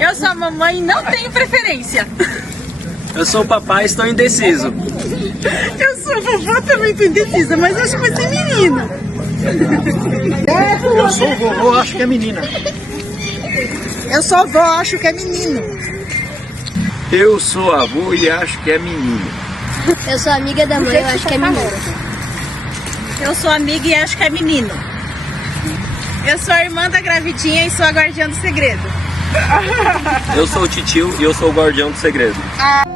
Eu sou a mamãe e não tenho preferência. Eu sou o papai e estou indeciso. Eu sou a vovó, também tô indecisa, mas acho que vai ser menino. Eu sou o vovô, acho que é menina. Eu sou a avó, acho que é menino. Eu sou avô e acho que é menino. Eu sou amiga da mãe, eu acho que é menina. Eu sou amiga e acho que é menino. Eu sou a irmã da gravidinha e sou a guardiã do segredo. Eu sou o titio e eu sou o guardião do segredo. Ai,